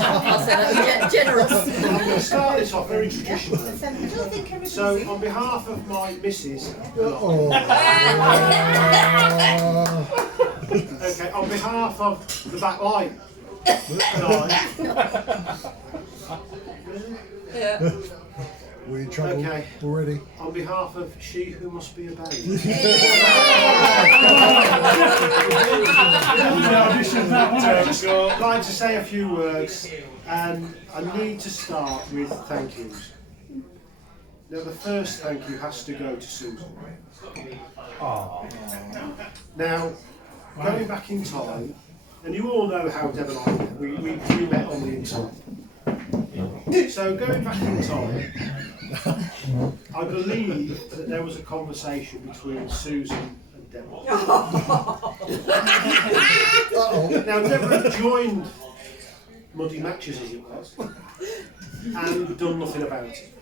I'll say that's generous. I'm going to start this off very traditionally. So, on behalf of my missus, okay, on behalf of the back light, Yeah. We're in trouble okay, already. on behalf of she who must be obeyed, I'd like to say a few words, and I need to start with thank yous. Now, the first thank you has to go to Susan. Now, going back in time, and you all know how Deb and I met. We met on the internet. So going back in time, I believe that there was a conversation between Susan and Deborah. Now, Deborah joined Muddy Matches, as it was, and done nothing about it.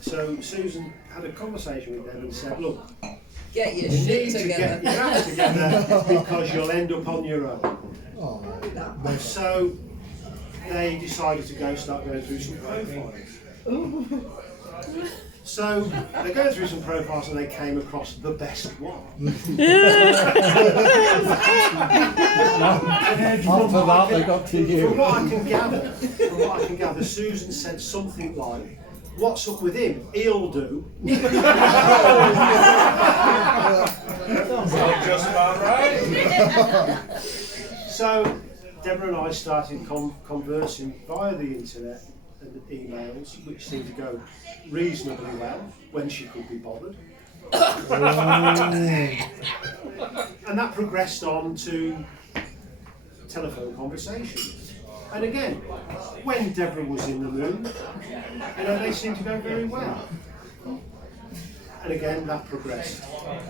So Susan had a conversation with them and said, look, Get your you shit need to together. get your act together because you'll end up on your own. So they decided to start going through some profiles. So they're going through some profiles and they came across the best one. After that, they got to you. From what I can gather, Susan said something like, "What's up with him? He'll do." Just about right. So Deborah and I started conversing via the internet and emails, which seemed to go reasonably well when she could be bothered. And that progressed on to telephone conversations. And again, when Deborah was in the mood, they seemed to go very well. And again, that progressed.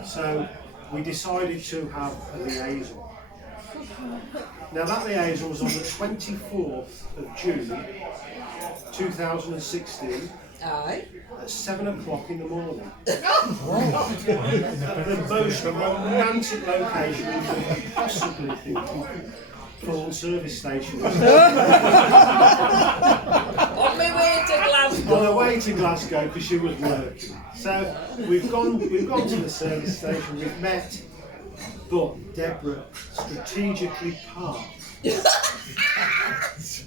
So we decided to have a liaison. Now that liaison was on the 24th of June 2016 Aye. at 7 o'clock in the morning. The most romantic location you could possibly think of. Full service station. On my way to Glasgow. On the way to Glasgow because she was working. So we've gone to the service station, we've met, but Deborah strategically parked.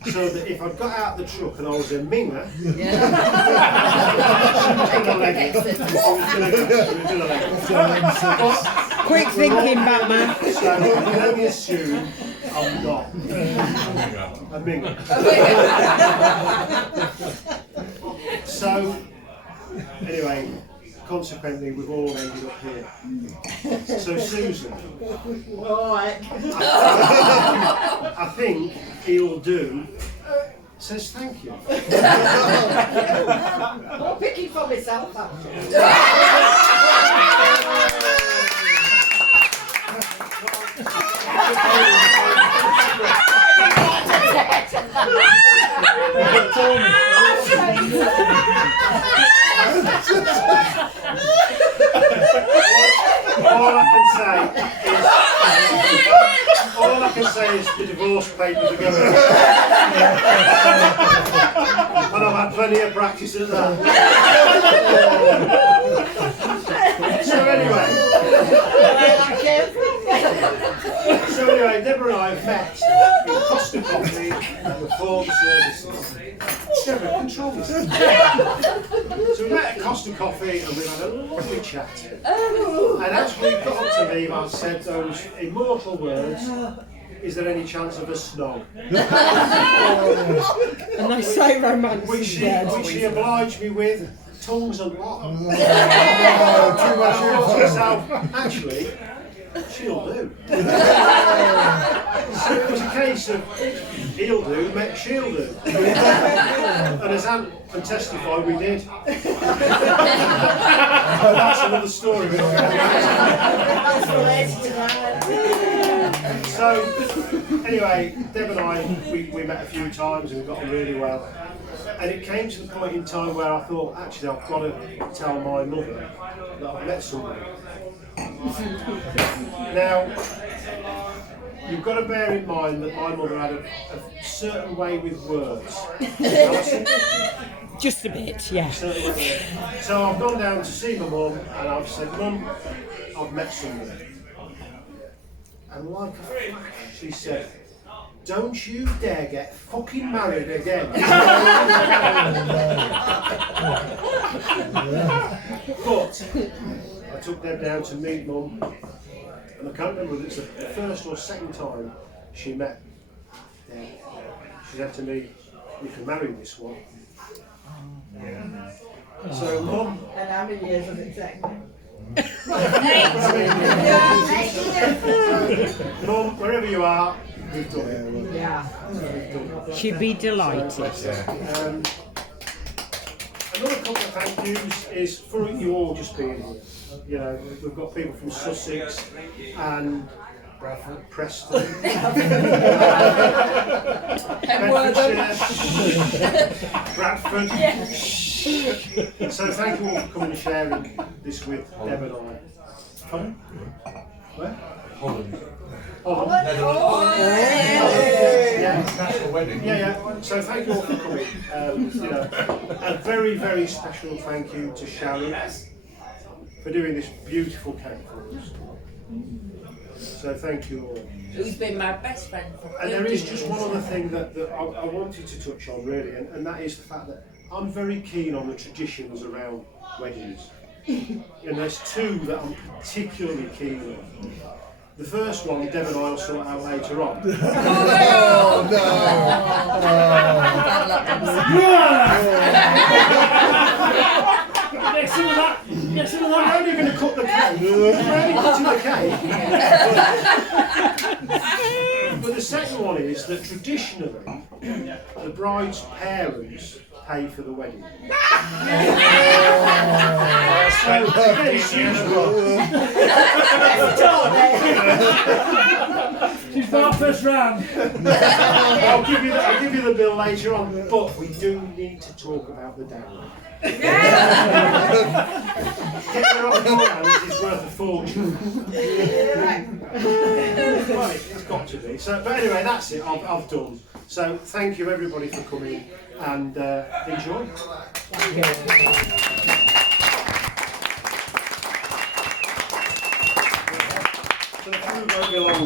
So that if I got out the truck and I was a minger, Quick thinking, Batman. so you can only assume I'm not a minger. So anyway, consequently we've all ended up here. So Susan, I think he'll do says thank you. I'm picking for myself, actually. All I can say is the divorce papers are going. And I've had plenty of practice at that. So anyway, Deborah and I have met in Costa Coffee and the Form Services. Deborah, control yourself. So we met at Costa Coffee and we had a lovely chat. And as we got up to me, I said those immortal words, "Is there any chance of a snog?" And they say romance Which is she dead. obliged me with tongues and what. Too much I thought to myself, actually, she'll do. So it was a case of he'll do, met she'll do. And as Ant can testify, we did. That's another story. So, anyway, Deb and I, we met a few times and we got on really well. And it came to the point in time where I thought, actually, I've got to tell my mother that I've met somebody. Now, you've got to bear in mind that my mother had a certain way with words. Alison? Just a bit, yeah. Certain way with words. So I've gone down to see my mum and I've said, Mum, I've met somebody. And like a flash, she said, don't you dare get fucking married again. But I took them down to meet Mum, and I can't remember whether it's the first or second time she met Dad. She said to me, you can marry this one. So Mum, And how many years has it taken? Mum, wherever you are, we've done it. Yeah. She'd be delighted. Another couple of thank yous is for you all just being here. You know, we've got people from Sussex and Preston, Bradford. So thank you all for coming and sharing this with Deb and I. Pardon? Where? Holland. Yeah. National wedding. Yeah. So thank you all for coming. You know, a very, very special thank you to Sharon for doing this beautiful cake for us. So thank you all. Who's been my best friend for And there is just one other thing that I wanted to touch on really, and that is the fact that I'm very keen on the traditions around weddings. And there's two that I'm particularly keen on. The first one, Deb and I will sort out later on. Oh Get some of that. Get some of I'm that. only going to cut the cake. I'm only cutting the cake. But the second one is that traditionally, the bride's parents pay for the wedding. So, again, it's usual. She's got first round. I'll give you the bill later on, but we do need to talk about the dowry. Getting it off your hands is worth a fortune. Well, it's got to be. So, but anyway, that's it. I've done. So thank you everybody for coming and enjoy. So the food won't be long.